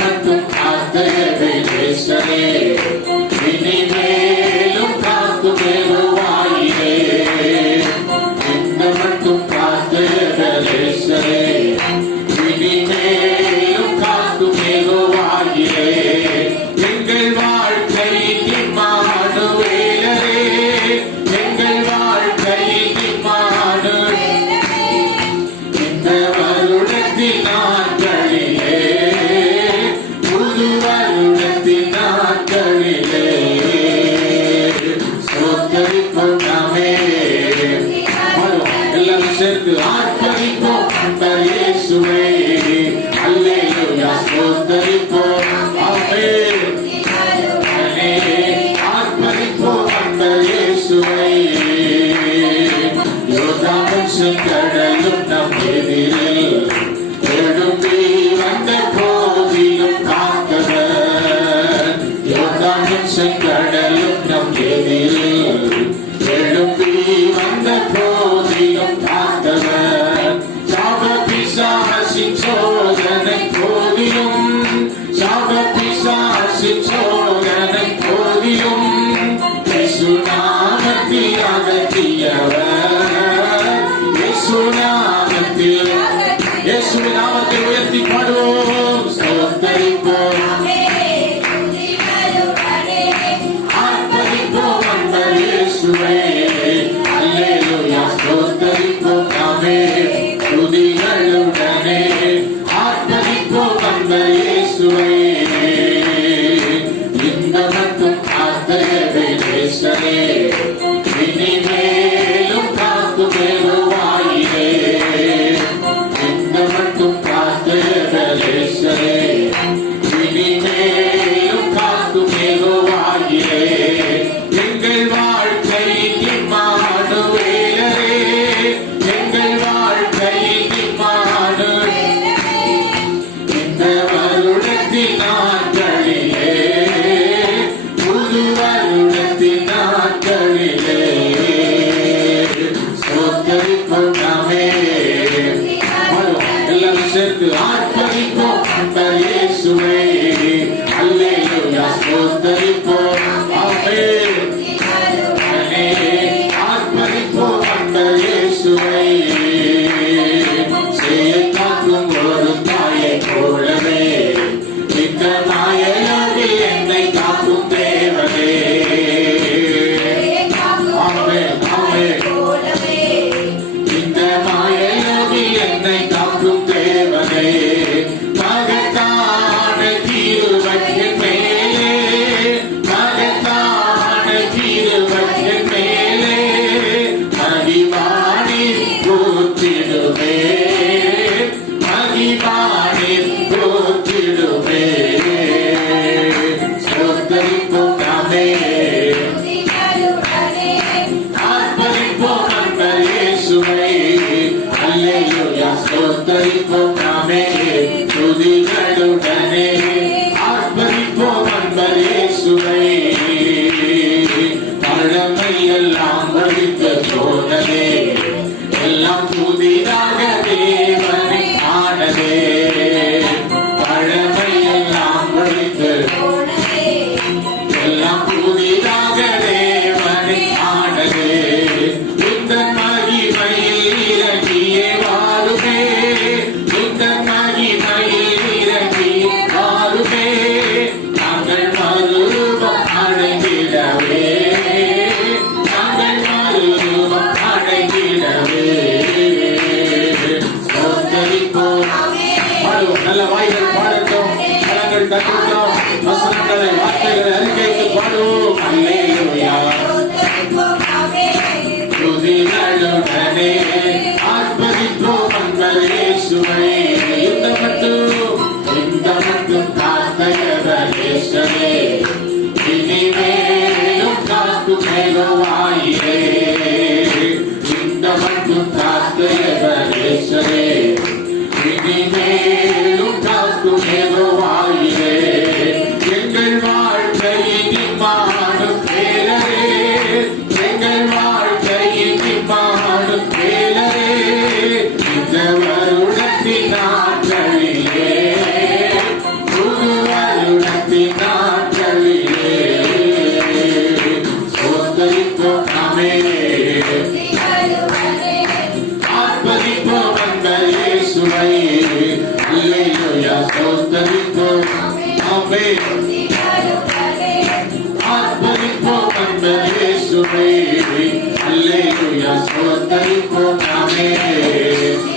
மட்டும் காத்தயவே நேசரே, இனிமேலும் காத்து பெறுவாயிரே. இந்த மட்டும் காத்தயவே நேசரே, இனிமேலும் காத்து பெறுவாயிரே. எங்கள் வாழ்க்கையின் இம்மானுவேலரே, எங்கள் வாழ்க்கையின் இம்மானுவேலரே. இந்த வருடத்தின் நாட்களிலே, புது வருடத்தின் நாட்களிலே சோதரிப்போம் நாமே. எல்லாரும் சேர்ந்து ஆர்ப்பரிப்போம் அன்பர் இயேசுவே. அல்லேலூயா. சோதரிப்போம் ஆமென். ஆர்ப்பரிப்போம் அன்பர் இயேசுவே. யோர்தானும் செங்கடலும் நம் எதிரில் எழும்பி வந்த போதிலும் காத்தவர். யோர்தானும் செங்கடலும் நம் எதிரில் எழும்பி வந்த போதிலும் காத்தவர். சாப பிசாசின் சோதனை போதிலும், சாப பிசாசின் சோதனை போதிலும் இயேசு நாமத்தில் அகற்றியவர். இயேசு நாமத்தில், இயேசு நாமத்தில் உயர்த்தி பாடுவோம். ஸ்தோத்தரிப்போம், ஆர்ப்பரிப்போம் அன்பர் இயேசுவே. அல்லேலூயா. ஸ்தோத்தரிப்போம் நாமே துதிகளுடனே, ஆர்ப்பரிப்போம் அன்பர் இயேசுவே. இந்த மட்டும் காத்தயவே நேசரே, இனிமேலும் காத்து பெறுவாயிரே. இந்த மட்டும் காத்தயவே நேசரே, இனிமேலும் காத்து பெறுவாயிரே. எங்கள் வாழ்க்கையின் இம்மானுவேலரே, எங்கள் வாழ்க்கையின் இம்மானுவேலரே. இந்த வருடத்தின் நாட்களிலே, புது வருடத்தின் நாட்களிலே சோதரிப்போம் நாமே. எல்லாரும் சேர்ந்து ஆர்ப்பரிப்போம் அன்பர் இயேசுவே. அல்லேலூயா. சோதரிப்போம் ஆமென். ஆர்ப்பரிப்போம் அன்பர் இயேசுவே. செய்ய காக்கும் ஒரு தாயை போலவே, இந்த மாயையில் என்னை காக்கும் தேவனே. ஆமென் ஆமென். இந்த மாயையில் என்னை காக்கும் தேவனே. மகத்தான கிருபையின் மேலே, மகத்தான கிருபையின் மேலே மகிமானில் போற்றிடுவே, மகிமானில் போற்றிடுவே. சோதரிப்போம் நாமே, ஆர்ப்பரிப்போம் அன்பர் இயேசுவே. அல்லேலூயா. சோதரிப்போம் நாமே துதிகளுடனே, ஆர்ப்பரிப்போம் அன்பர் இயேசுவே. பழமையெல்லாம் ஒழித்து போனதே, எல்லாம் புதிதாக தேவனை ஆனதே. பழமையெல்லாம் ஒழித்து எல்லாம் புதிதாக தேவனை ஆனதே. இந்த மகிமையில் இறங்கியே வாழுமே, இந்த மகிமையில் இறங்கியே வாழுமே. நாங்கள் மறுரூபம் அடைந்திடவே, நாங்கள் மறுரூபம் அடைந்திடவே. சோதரிப்போம். பாடுவோம். நல்ல வாய்கள் பாடட்டும், கரங்கள் தட்டுவோம், வசனங்களை வார்த்தைகளை அறிக்கைத்து பாடுவோம். அல்லேலூயா. துதிகளுடனே ஆர்ப்பரிப்போம் அன்பர் இயேசுவே. இந்த மட்டும் காத்தயவர் நேசரே, இனிமேலும் காத்து பெறுவாயிரே. இந்த மட்டும் காத்தயவர் நேசரே, இனிமேலும் காத்து பெறுவாயிரே. எங்கள் வாழ்க்கையின் இம்மானுவேலரே, எங்கள் வாழ்க்கையின் இம்மானுவேலரே. இந்த வருடத்தின் நாட்களிலே, புது இயேசுவை அல்லேலூயா ஸ்தோத்தரிப்போம் ஆமென் ஆர்ப்பரிப்போம் நண்பர் இயேசுவை அல்லேலூயா ஸ்தோத்தரிப்போம் ஆமென்